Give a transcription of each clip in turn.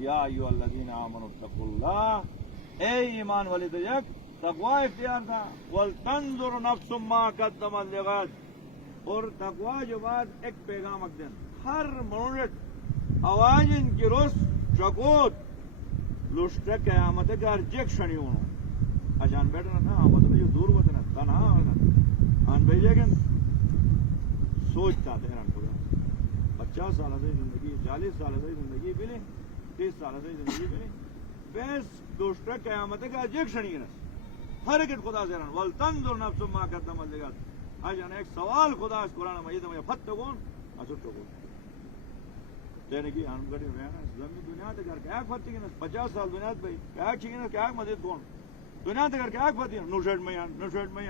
یا ایھا الذین آمنوا اتقوا اللہ، اے ایمان والے تو یک تقوی اختیار تھا، ولتنظر نفس ما قدمت لغد، اور تقوی جو بعد ایک پیغام دن ہر منٹ آواز ان کی روز چکوت لشٹے قیامت کار جیک شنی ہوں اجان بیٹھنا تھا مطلب یہ دور ہوتا نا تنہا ہونا آن بھیجے گا سوچتا تھا ایران خدا 50 سال سے زندگی 40 سال سے زندگی ملی 30 سال سے زندگی ملی بیس لشٹے قیامت کار جیک شنی ہے ہر ایک خدا سے ایران ولتنظر نفس ما قدمت لغد اجان ایک سوال خدا اس قرآن مجید میں فتقون اسٹقون دینے کی ہم گڑی میں زمین دنیا تے کر کے ایک فتی کی 50 سال دنیا تے کیا چیز نے کیا مدد کون دنیا تے کر کے ایک فتی نو شرٹ میں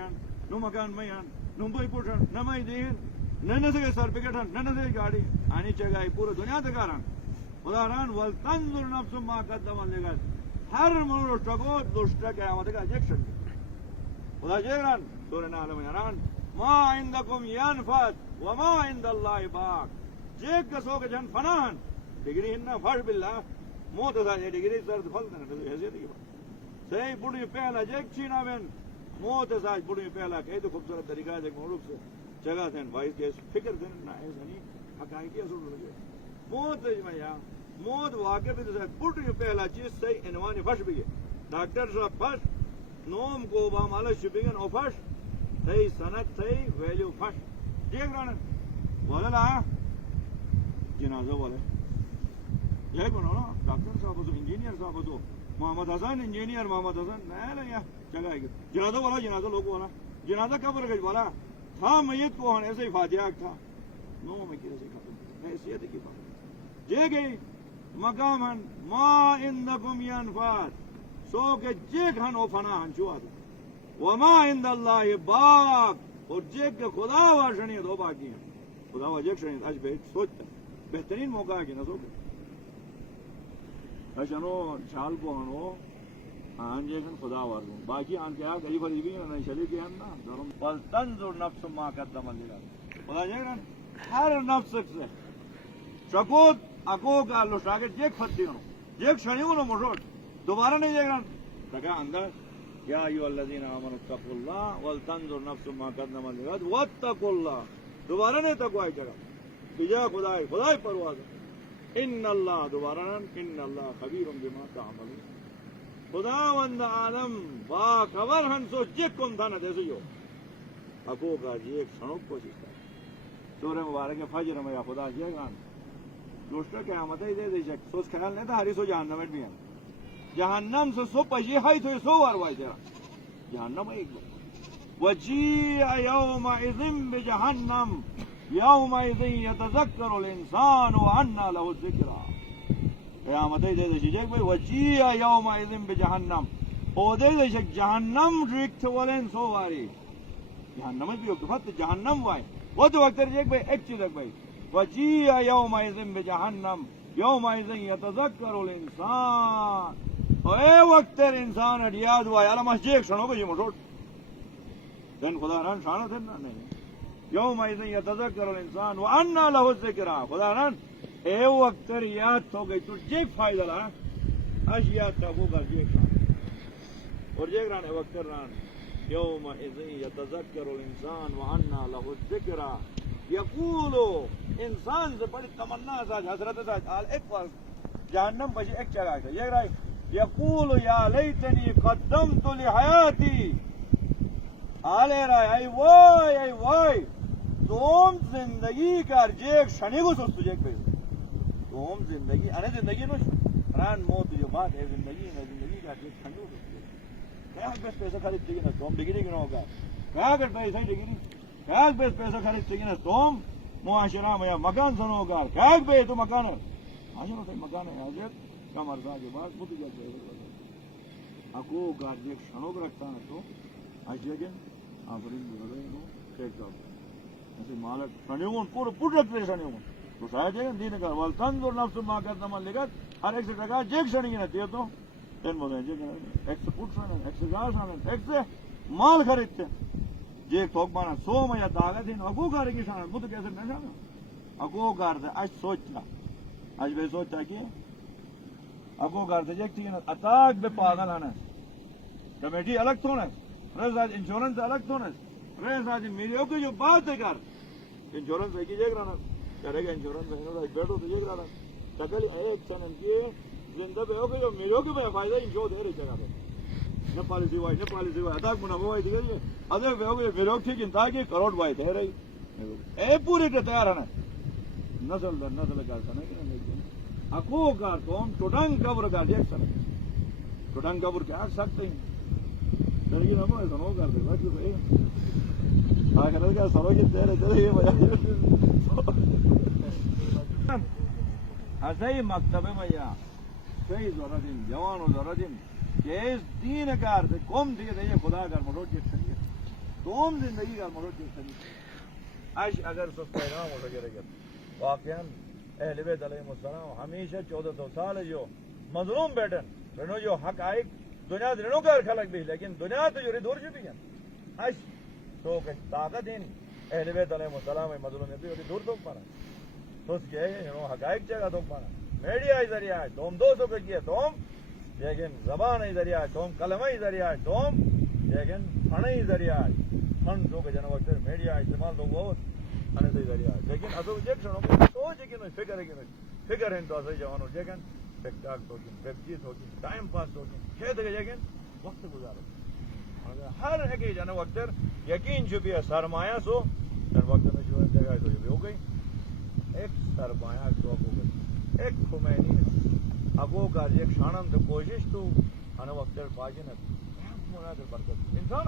نو مکان میں نو بھائی پوچھن نہ میں دین نہ سے سرٹیفکیٹ نہ سے گاڑی آنی چاہیے پورے دنیا تے کران خدا ران ولتنظر نفس ما قدمت لغد ہر منو ٹکو دوستا قیامت کا انجیکشن خدا جیران سورہ نحل میں ران ما عندکم ينفد وما عند الله باق جیک کسو کے جن فنان ڈگری ہننا فاش باللہ موت تھا یہ ڈگری درد پھلتا ہے حیثیت کی بات صحیح بڑی پہلا جیک چینا بین موت تھا بڑی پہلا کہے تو خوبصورت طریقہ ہے مولوک سے جگہ تھے بھائی کے فکر تھے نہ ایسا نہیں حقائقی اصول لگے موت میں یا موت واقع بھی تو بڑی پہلا چیز صحیح عنوانی فش بھی ہے ڈاکٹر صاحب فش نوم کو با مالا شپنگن او فش صحیح سنت صحیح ویلیو فش دیکھ رہا بولا لا جنازہ والے یہ کون نا ڈاکٹر صاحب ہو انجینئر صاحب ہو محمد حسن انجینئر محمد حسن نہ یا جگہ ہے جنازہ والا جنازہ لوگ والا جنازہ قبر گئی والا تھا میت کو ایسے ہی فاتحہ تھا نو میں کیسے ختم حیثیت کی بات جے گئی مقام ما عندکم ينفد سو کہ جے کھن او فنا ہن چوا وما عند اللہ باق اور جے کہ خدا واشنی دو باقی ہیں خدا وجہ شنی اج بیت سوچتا بہترین موقع ہے کہ نہ سو اشنو چال کو انو آن جے کن خدا وارو باقی آن کیا غریب غریبی نہ شریف ہیں نا درم بل تنظر نفس ما قدمت لغد خدا جے کن ہر نفس سے شکوت اکو کا لشاگت جیک پھتی ہوں جیک شنیو نو مشوٹ دوبارہ نہیں جے کن تکا اندر یا ایھا الذین آمنوا اتقوا اللہ ولتنظر نفس ما قدمت لغد واتقوا اللہ دوبارہ نہیں تقوی کرا بجا خدای پرواز ان اللہ دوبارہ ان اللہ خبیر بما تعملون خداوند عالم با خبر ہن سو جیک کون تھا نہ دیسی ہو اکو کا جی ایک سنوک کوشش کر سورہ مبارک فجر میں یا خدا جی گان دوسرا قیامت ہی دے شک سوچ خیال نہیں تھا ہری سو جہنم میں بھی ہے جہنم سے سو پجی ہائی تو سو وار وای تیرا جہنم ایک وجیء یومئذ بجہنم یومئذ یتذکر الانسان وانى له الذکری قیامت دے دے شیخ بھائی وجیء یومئذ بجہنم او دے دے شیخ جہنم ریکت ولن سو واری جہنم بھی وقت جہنم وای وہ تو وقت شیخ بھائی ایک چیز بھائی وجیء یومئذ بجہنم یومئذ یتذکر الانسان اے وقت انسان یاد وای علامہ شیخ سنو گے یہ مٹوٹ دن خدا ران شانت ہے نا نہیں یومئذ یتذکر الانسان وانى له الذکری خدا ران اے وقت یاد ہو گئی تو جیک فائدہ لا اشیاء تبو کا جیک اور جیک ران وقت ران یومئذ یتذکر الانسان وانى له الذکری یقول انسان سے بڑی تمنا ساتھ حسرت ساتھ حال ایک وقت جہنم پچھے ایک جگہ ہے یہ رائے یقول یا لیتنی قدمت لحیاتی آلے رائے ای وای توم زندگی کار جیک شنی کو سوچ تجھے کوئی توم زندگی ارے زندگی نو ران موت جو بات ہے زندگی ہے زندگی کا جیک شنی کو سوچ کیا بس پیسہ خرید چاہیے نا توم ڈگری کیوں ہوگا کیا کر پیسہ ڈگری کیا بس پیسہ خرید چاہیے نا توم معاشرہ میں مکان سنو گا کیا بے تو مکان ہے معاشرہ سے مکان ہے حاضر کم ارزا کے بعد مت جاتے اکو کا جیک شنو کو رکھتا ہے تو آج لیکن آفرین بولے نو چیک کر ایسے مالک شنیون پورا پوٹت پہ شنیون تو شاید ہے دین کا ولتنظر نفس ما قدمت لغد ہر ایک سے ٹکا جیک شنی نہ دیو تو تین بولے جے ایک سے پوٹ شنن ایک سے گاش شنن ایک سے مال خریدتے جیک ٹھوک بانا سو میں یا طاقت ہے اگو کار کی شنن مت کیسے نہ جانا اگو کار دے اج سوچتا اج بے سوچتا کہ اگو کرتے جیکتی ہیں اتاک بے پاگل ہاں کمیٹی الگ تو رز آج انشورنس الگ تو رز آج میرے کی جو بات ہے کر انشورنس ہے کی جیگ رہا کرے گا انشورنس ہے بیٹھو تو جیگ رہا تکل ایک سن کی زندہ بے ہو کہ جو میرے کی بے فائدہ انشور دے رہی جگہ پہ نہ پالیسی وائی نہ پالیسی وائی اتاک منافع وائی دیگر یہ ادھر بے ہو کہ میرے ٹھیک انتا کی کروڑ وائی دے رہی اے پوری کے تیار ہے نسل در نسل کرتا نہیں اکو کار تو ہم ٹوٹنگ قبر کا دیکھ سکتے ٹوٹنگ قبر کیا آگ سکتے ہیں چلگی نہ پڑے سنو کرتے باقی بھائی آخر کیا سرو کی تیرے چلے یہ بجا ایسے مکتب بھیا صحیح ضرورت ان جوان و ضرورت ان کہ اس دین کار سے قوم دیے دے خدا کر مروٹ جیت سکیے قوم زندگی کر مروٹ جیت سکیے عش اگر سس پیغام ہو سکے رہے واقعا اہل بیت علیہ السلام ہمیشہ 1400 سال جو مظلوم بیٹن رنو جو حق آئے دنیا رنو کر خلق بھی لیکن دنیا تو جو دور چکی ہے عش تو طاقت ہے نہیں اہل بیت علیہ السلام مظلوم ہے دور تو پارا تو اس کے حقائق جگہ تو پارا میڈیا ہی ذریعہ ہے تم 200 کے کیا تم لیکن زبان ہی ذریعہ ہے تم کلمہ ہی ذریعہ ہے تم لیکن فن ہی ذریعہ ہے فن تو کہ جناب اکثر میڈیا استعمال تو بہت فن سے ذریعہ ہے لیکن ادو جیک سنو سوچ کہ فکر ہے کہ فکر ہے تو صحیح جوان ہو لیکن ٹک ٹاک تو ویب چیز ہوگی ٹائم پاس ہوگی کھیت کے لیکن وقت گزارو ہر ایک جناب اکثر یقین چھپی ہے سرمایہ سو وقت میں جو جگہ تو ہو گئی ایک سرمایہ شوق ہو گئی ایک خمینی اگو کا ایک شانند کوشش تو انا وقت پاجن ہے برکت انسان